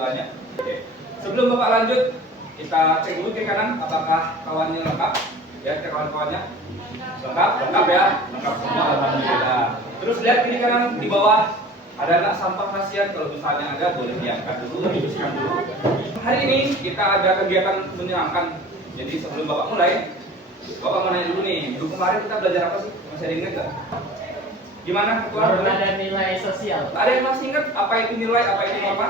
doanya. Oke. Sebelum Bapak lanjut, kita cek dulu ke kanan apakah kawannya lengkap. Ya, cek kawan-kawannya. Lengkap ya, lengkap semua alhamdulillah. Terus lihat kiri kanan di bawah ada nggak sampah khasiat? Kalau misalnya ada boleh diangkat dulu, dibersihkan dulu. Hari ini kita ada kegiatan menyenangkan. Jadi sebelum Bapak mulai, Bapak mau nanya dulu nih, minggu kemarin kita belajar apa sih? Masih ada ingat nggak? Gimana? Baru ada nilai sosial. Ada yang masih ingat apa itu nilai, apa itu norma?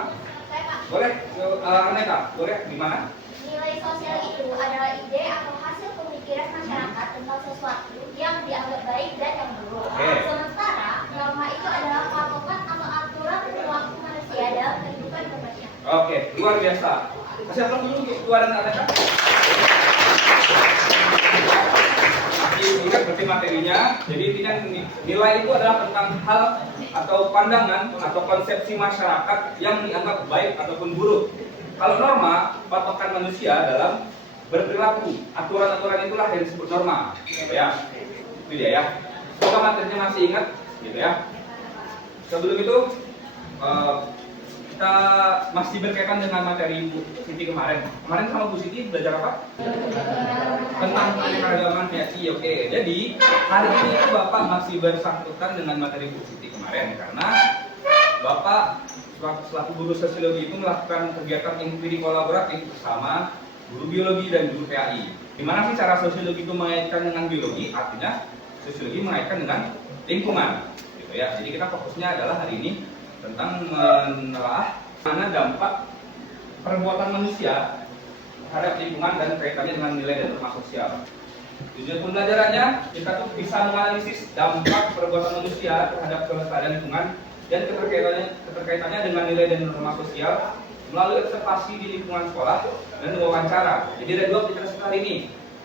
Boleh, Aneta, boleh gimana? Nilai sosial itu adalah ide atau hasil pemikiran masyarakat tentang sesuatu yang dianggap baik dan yang buruk. Oke. Sementara norma itu adalah patokan atau aturan perilaku manusia dalam kehidupan bermasyarakat. Oke, luar biasa. Kasih aplaus dulu untuk Tua dan Aneta. Ingat berarti materinya. Jadi intinya nilai itu adalah tentang hal atau pandangan atau konsepsi masyarakat yang dianggap baik ataupun buruk. Kalau norma, patokan manusia dalam berperilaku. Aturan-aturan itulah yang disebut norma. Ya, itu dia ya. Semoga materinya masih ingat, gitu ya. Sebelum itu, kita masih berkaitan dengan materi Bu Siti kemarin. Kemarin sama Bu Siti belajar apa? Tentang keanekaragaman PSI. Oke. Jadi hari ini Bapak masih bersangkutan dengan materi Bu Siti kemarin karena Bapak selaku guru sosiologi itu melakukan kegiatan inquiry kolaboratif bersama guru biologi dan guru PAI. Gimana sih cara sosiologi itu mengaitkan dengan biologi? Artinya sosiologi mengaitkan dengan lingkungan, gitu ya. Jadi kita fokusnya adalah hari ini tentang menelaah mana dampak perbuatan manusia terhadap lingkungan dan kaitannya dengan nilai dan norma sosial. Tujuan pembelajarannya kita tuh bisa menganalisis dampak perbuatan manusia terhadap kelestarian lingkungan dan keterkaitannya dengan nilai dan norma sosial melalui observasi di lingkungan sekolah dan wawancara. Jadi ada dua aktivitas hari ini,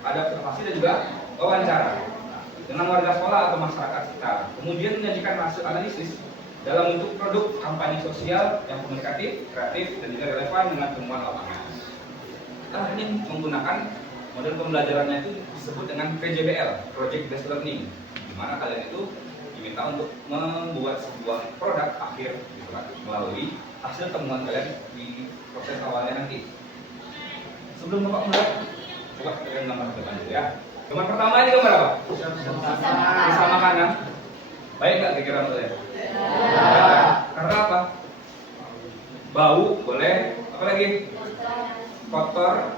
ada observasi dan juga wawancara dengan warga sekolah atau masyarakat sekitar. Kemudian menyajikan hasil analisis dalam bentuk produk kampanye sosial yang komunikatif, kreatif, dan juga relevan dengan temuan lapangan. Kita ini menggunakan model pembelajarannya itu disebut dengan PJBL, Project Based Learning, di mana kalian itu diminta untuk membuat sebuah produk akhir gitu kan, melalui hasil temuan kalian di proses awalnya nanti. Sebelum Bapak mulai, coba kalian gambar depan dulu ya. Gambar pertama ini gambar apa? Bisa makanan. Baik nggak kira-kira menurut saya? Karena apa? Bau boleh, apa lagi? Kotor,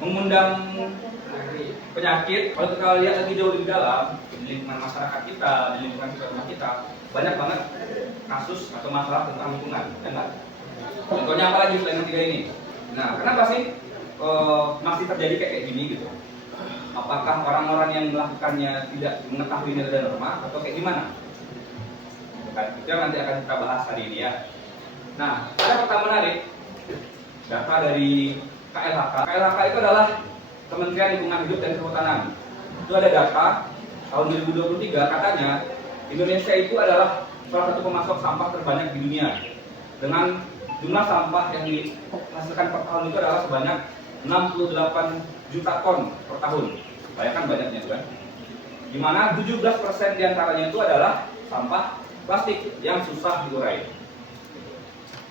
mengundang penyakit. Kalau kita lihat lagi jauh di dalam, di lingkungan masyarakat kita, di lingkungan sekitar rumah kita, banyak banget kasus atau masalah tentang lingkungan, ya enggak? Contohnya apa lagi selain yang tiga ini? Nah, kenapa sih masih terjadi kayak gini gitu? Apakah orang-orang yang melakukannya tidak mengetahui nilai dan norma atau kayak gimana? Itu yang nanti akan kita bahas hari ini ya. Nah, ada fakta menarik data dari KLHK. KLHK itu adalah Kementerian Lingkungan Hidup dan Kehutanan. Itu ada data tahun 2023 katanya Indonesia itu adalah salah satu pemasok sampah terbanyak di dunia dengan jumlah sampah yang dihasilkan per tahun itu adalah sebanyak 68 juta ton per tahun. Bayangkan banyaknya itu kan. Di mana 17% diantaranya itu adalah sampah plastik yang susah diurai.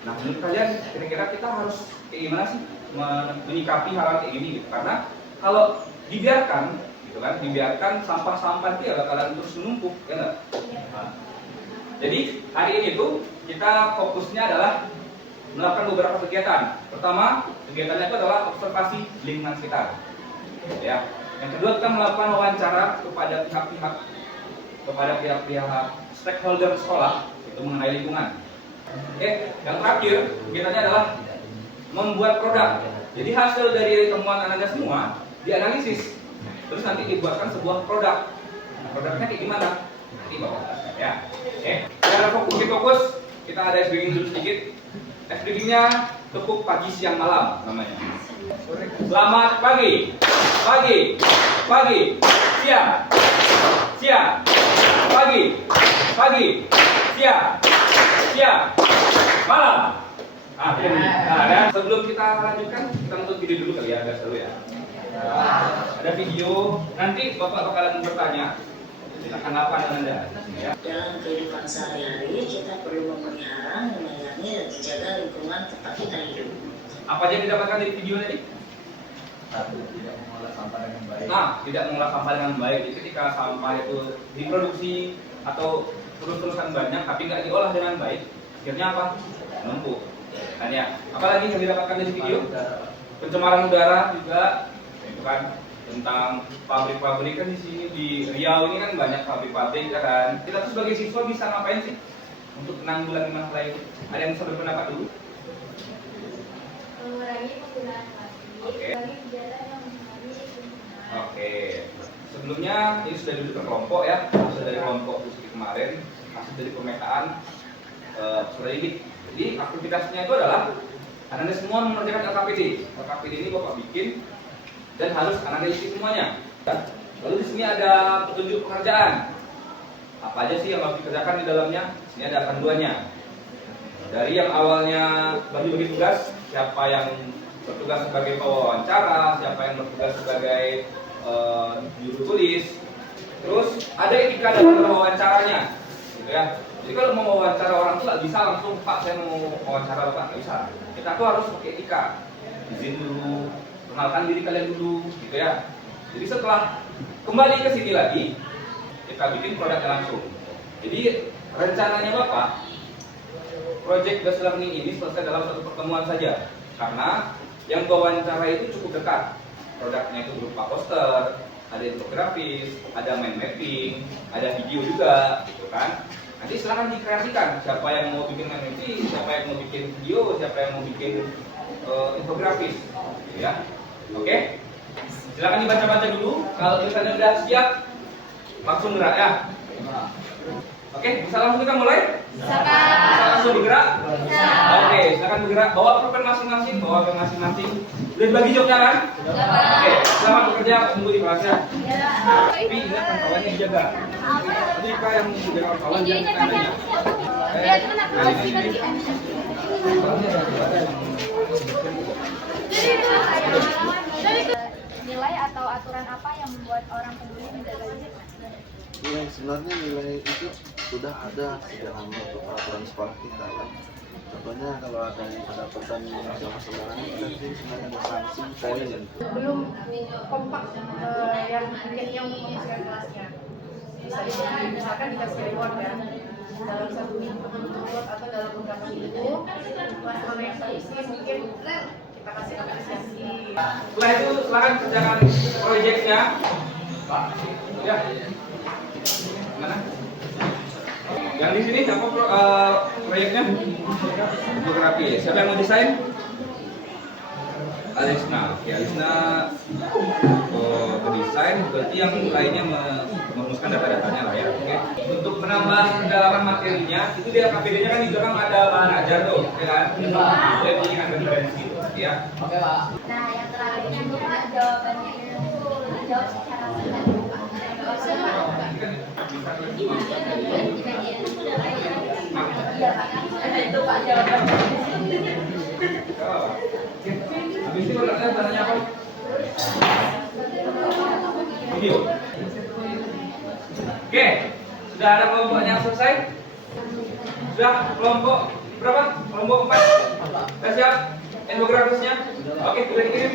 Nah, menurut kalian kira-kira kita harus kayak gimana sih menyikapi hal kayak gini gitu? Karena kalau dibiarkan, gitu kan, dibiarkan sampah-sampah itu ya bakalan terus menumpuk, ya enggak? Nah, jadi hari ini tuh kita fokusnya adalah melakukan beberapa kegiatan. Pertama, kegiatannya itu adalah observasi lingkungan sekitar. Ya. Yang kedua, kita melakukan wawancara kepada pihak-pihak stakeholder sekolah itu mengenai lingkungan. Oke, yang terakhir kegiatannya adalah membuat produk. Jadi hasil dari temuan Anda semua dianalisis, terus nanti dibuatkan sebuah produk. Nah, produknya kayak gimana? Nanti Bapak jelaskan ya. Oke, cara fokus kita ada SBG dulu sedikit. SBG-nya tepuk pagi siang malam namanya. Selamat pagi, siang, pagi, siang, malam. Dan sebelum kita lanjutkan, kita nonton video dulu kali ya, agak seru ya. Ada video, nanti Bapak bakalan bertanya Silakan apa Anda? Ya. Dalam kehidupan sehari-hari kita perlu memelihara, menyayangi, dan menjaga lingkungan tempat kita hidup. Apa aja yang didapatkan dari video tadi? Satu, tidak mengolah sampah dengan baik. Nah, tidak mengolah sampah dengan baik. Jadi ketika sampah itu diproduksi atau terus-terusan banyak tapi nggak diolah dengan baik, akhirnya apa? Menumpuk. Dan ya, apalagi yang didapatkan dari video? Pencemaran udara juga, itu kan tentang pabrik-pabrik kan di sini di Riau ini kan banyak pabrik-pabrik kan. Kita tuh sebagai siswa bisa ngapain sih untuk menanggulangi masalah ini? Ada yang bisa berpendapat dulu? Mengurangi penggunaan plastik. Oke. Mengurangi kegiatan yang mengurangi lingkungan. Oke. Sebelumnya ini sudah duduk kelompok ya, hasil dari kelompok diskusi kemarin, hasil dari pemetaan sudah ini. Jadi aktivitasnya itu adalah Anda semua mengerjakan LKPD. LKPD ini Bapak bikin dan harus Anda isi semuanya. Lalu di sini ada petunjuk pekerjaan. Apa aja sih yang harus dikerjakan di dalamnya? Di sini ada panduannya. Dari yang awalnya bagi-bagi tugas, siapa yang bertugas sebagai pewawancara, siapa yang bertugas sebagai juru tulis. Terus ada etika dalam wawancaranya, gitu ya. Jadi kalau mau wawancara orang tuh nggak bisa langsung Pak saya mau wawancara Pak, nggak bisa. Kita tuh harus pakai etika, izin dulu, kenalkan diri kalian dulu, gitu ya. Jadi setelah kembali ke sini lagi, kita bikin produknya langsung. Jadi rencananya Bapak, project Best Learning ini selesai dalam satu pertemuan saja, karena yang wawancara itu cukup dekat. Produknya itu berupa poster, ada infografis, ada mind mapping, ada video juga, gitu kan. Nanti silahkan dikreasikan siapa yang mau bikin mind mapping, siapa yang mau bikin video, siapa yang mau bikin infografis, gitu ya. Oke, silahkan dibaca-baca dulu. Kalau misalnya udah siap, langsung gerak ya. Oke, bisa langsung kita mulai? Bisa. Bisa langsung bergerak? Bisa. Oke, silakan bergerak. Bawa pulpen masing-masing, bawa pen masing-masing. Udah dibagi jobnya kan? Oke, selamat bekerja, tunggu di kelas ya. Tapi ingat kawan-kawannya dijaga. Jadi Kak yang menjaga kawan jangan tandanya. Nilai atau aturan apa yang membuat orang peduli menjaga lingkungan? Ya, sebenarnya nilai itu sudah ada sejak lama untuk peraturan sekolah kita ya. Contohnya kalau ada yang kedapatan masalah sembarangan kita sih sebenarnya ada sanksi poin. Belum kompak yang menguruskan kelasnya. Misalkan dikasih reward ya dalam satu minggu atau dalam beberapa minggu kelas mana yang terisi mungkin kita kasih apresiasi. Setelah itu silakan kerjakan proyeknya. Pak, ya. Mana? Yang di sini siapa proyeknya? Fotografi. Siapa yang mau desain? Alisna. Oke, Alisna berdesain. Berarti yang lainnya merumuskan data-datanya lah ya. Oke. Untuk menambah pendalaman materinya, itu di LKPD-nya kan di belakang ada bahan ajar tuh, ya kan? Boleh berikan referensi, ya. Oke Pak. Nah, yang terakhir itu Pak, jawabannya itu dijawab secara singkat. Iya Pak, itu Pak jawabannya. Habis itu kalian tanya apa? Video. Oke, sudah ada kelompoknya yang selesai? Sudah kelompok berapa? Kelompok 4? Sudah siap? Infografisnya? Oke, sudah dikirim?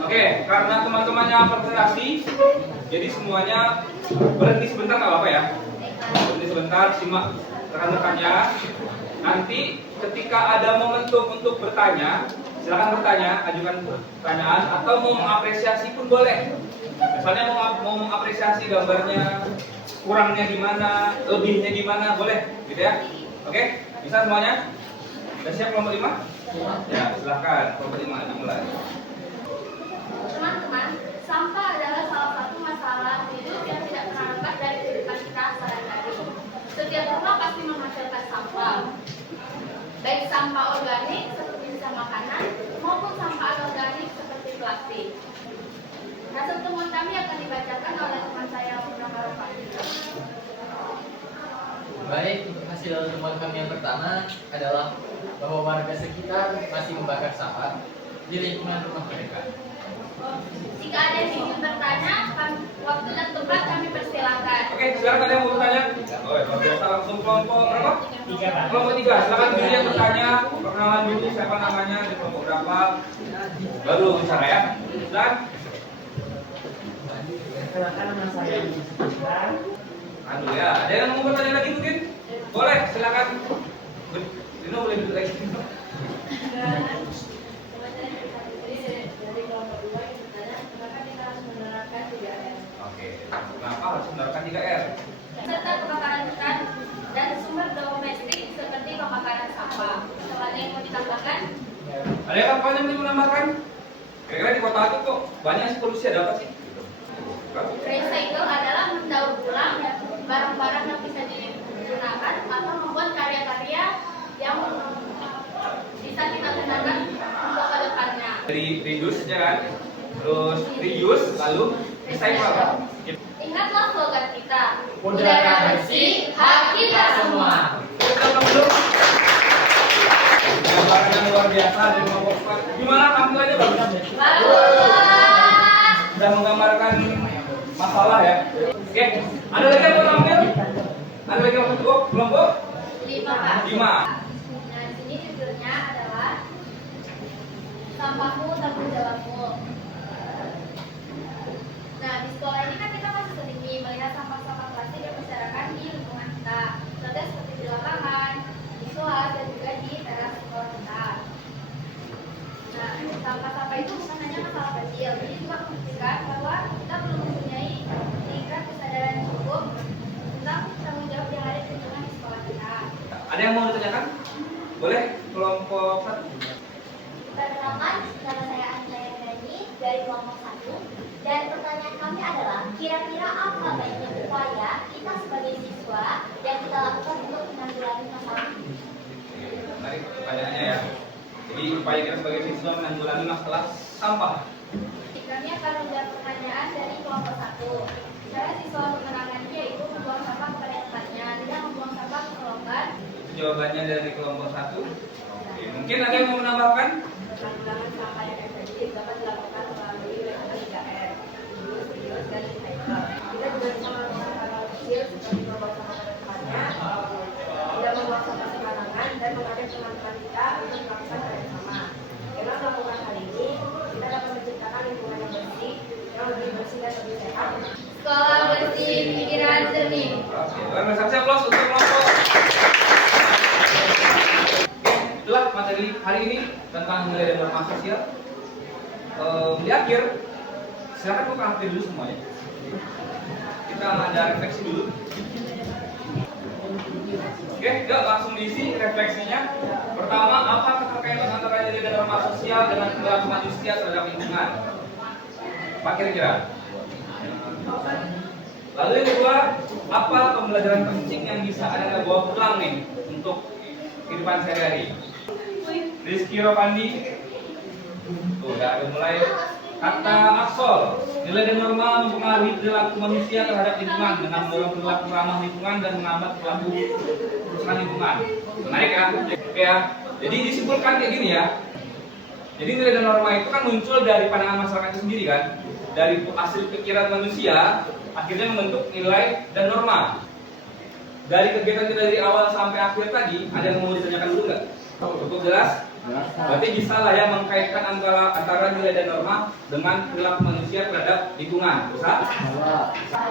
Oke, karena teman-temannya presentasi, jadi semuanya berhenti sebentar nggak apa-apa ya? Berhenti sebentar, simak rekan-rekannya. Nanti ketika ada momentum untuk bertanya, silakan bertanya, ajukan pertanyaan atau mau mengapresiasi pun boleh. Misalnya mau mengapresiasi gambarnya, kurangnya di mana, lebihnya di mana, boleh, gitu ya. Oke, bisa semuanya? Sudah siap kelompok 5? Ya, silakan kelompok 5 dimulai. Teman-teman, sampah adalah salah satu masalah hidup yang tidak pernah lepas dari kehidupan kita sehari-hari. Setiap rumah pasti menghasilkan sampah, baik sampah organik seperti sisa makanan maupun sampah anorganik seperti plastik. Hasil temuan kami akan dibacakan oleh teman saya Bunda Harapati. Baik, untuk hasil temuan kami yang pertama adalah bahwa warga sekitar masih membakar sampah di lingkungan rumah mereka. Jika ada yang ingin bertanya, waktu dan tempat kami persilakan. Oke, silakan ada yang mau bertanya? Oh, luar biasa, langsung kelompok berapa? 3. Kelompok 3. Silakan dulu yang bertanya. Perkenalan dulu siapa namanya, di kelompok berapa. Baru bicara ya. Silakan. Silakan nama saya disebutkan. Aduh ya, ada yang mau bertanya lagi mungkin? Boleh, silakan. Dino boleh duduk lagi. Oke, kenapa harus menerapkan 3R? Serta kebakaran hutan dan sumber domestik seperti pembakaran sampah. Kalau ada yang mau ditambahkan? Ada yang apa yang mau menambahkan? Kira-kira di kota itu kok banyak sih polusi, ada apa sih? Recycle adalah mendaur ulang barang-barang yang bisa digunakan atau membuat karya-karya yang bisa kita gunakan untuk kedepannya. Dari reduce ya kan, terus reuse, lalu recycle. Ingatlah slogan kita, Udara bersih, hak kita semua. Kita dulu. Gambaran yang luar biasa dari kelompok 4. Gimana tampilannya bagus? Sudah menggambarkan masalah ya. Oke, ada lagi yang mau tampil? Ada lagi yang mau cukup? Kelompok 5 Pak. 5. Nah, di sini judulnya adalah sampahmu tanggung jawabmu. Nah, di sekolah ini kan kita masih sering nih melihat sampah-sampah plastik yang berserakan di lingkungan kita. Contohnya seperti di lapangan, di kelas, dan juga di teras sekolah kita. Nah, sampah-sampah itu bukan hanya masalah kecil, ini juga membuktikan bahwa kita belum mempunyai tingkat kesadaran yang cukup tentang tanggung jawab yang ada di lingkungan di sekolah kita. Ada yang mau ditanyakan? Boleh? Kelompok 1. Perkenalkan, nama saya Andrea Grani dari kelompok 1. Dan pertanyaan kami adalah, kira-kira apa baiknya upaya kita sebagai siswa yang kita lakukan untuk menanggulangi masalah ini? Menarik pertanyaannya ya. Jadi upaya kita sebagai siswa menanggulangi masalah sampah. Kami akan menjawab pertanyaan dari kelompok 1. Cara siswa untuk menangani yaitu membuang sampah pada tempatnya, tidak membuang sampah ke selokan. Itu jawabannya dari kelompok 1. Oke, mungkin ada yang mau menambahkan? Penanggulangan sampah yang efektif dapat dilakukan melalui metode 3R, reuse, dan recycle. Kita juga bisa melakukan hal kecil seperti membuang sampah pada tempatnya, tidak membuang sampah sembarangan, dan mengajak teman-teman kita untuk melakukan hal yang sama. Dengan melakukan hal ini, kita dapat menciptakan lingkungan yang bersih, yang lebih bersih dan lebih sehat. Sekolah bersih, pikiran jernih. Oke, boleh siap aplaus untuk kelompok. Itulah materi hari ini tentang nilai dan norma sosial. Di akhir, silakan buka HP dulu semuanya. Kita ada refleksi dulu. Oke, yuk langsung diisi refleksinya. Pertama, apa keterkaitan antara nilai dan norma sosial dengan perilaku manusia terhadap lingkungan? Apa kira-kira? Lalu yang kedua, apa pembelajaran penting yang bisa Anda bawa pulang nih untuk kehidupan sehari-hari? Rizky Ropandi, tuh udah ada mulai. Kata Axel, nilai dan norma mempengaruhi perilaku manusia terhadap lingkungan dengan mendorong perilaku ramah lingkungan dan menghambat perilaku kerusakan lingkungan. Menarik ya? Oke ya. Jadi disimpulkan kayak gini ya. Jadi nilai dan norma itu kan muncul dari pandangan masyarakat itu sendiri kan, dari hasil pikiran manusia, akhirnya membentuk nilai dan norma. Dari kegiatan kita dari awal sampai akhir tadi, ada yang mau ditanyakan dulu nggak? Cukup jelas? Berarti bisa lah ya mengkaitkan antara nilai dan norma dengan perilaku manusia terhadap lingkungan. Bisa?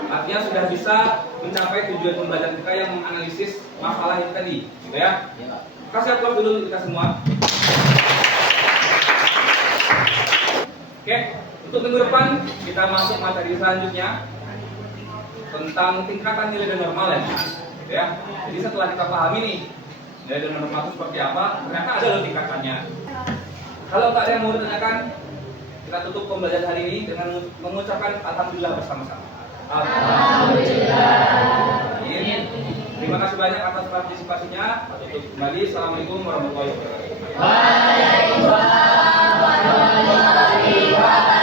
Artinya sudah bisa mencapai tujuan pembelajaran kita yang menganalisis masalah itu tadi, gitu ya? Kasih aplaus dulu kita semua. Oke, untuk minggu depan kita masuk materi selanjutnya tentang tingkatan nilai dan norma lagi, gitu ya. Jadi setelah kita pahami nih nilai dan norma itu seperti apa, ternyata ada loh tingkatannya. Kalau tak ada yang mau ditanyakan, kita tutup pembelajaran hari ini dengan mengucapkan alhamdulillah bersama-sama. Alhamdulillah. Terima kasih banyak atas partisipasinya. Tutup kembali. Assalamualaikum warahmatullahi wabarakatuh. Waalaikumsalam warahmatullahi wabarakatuh.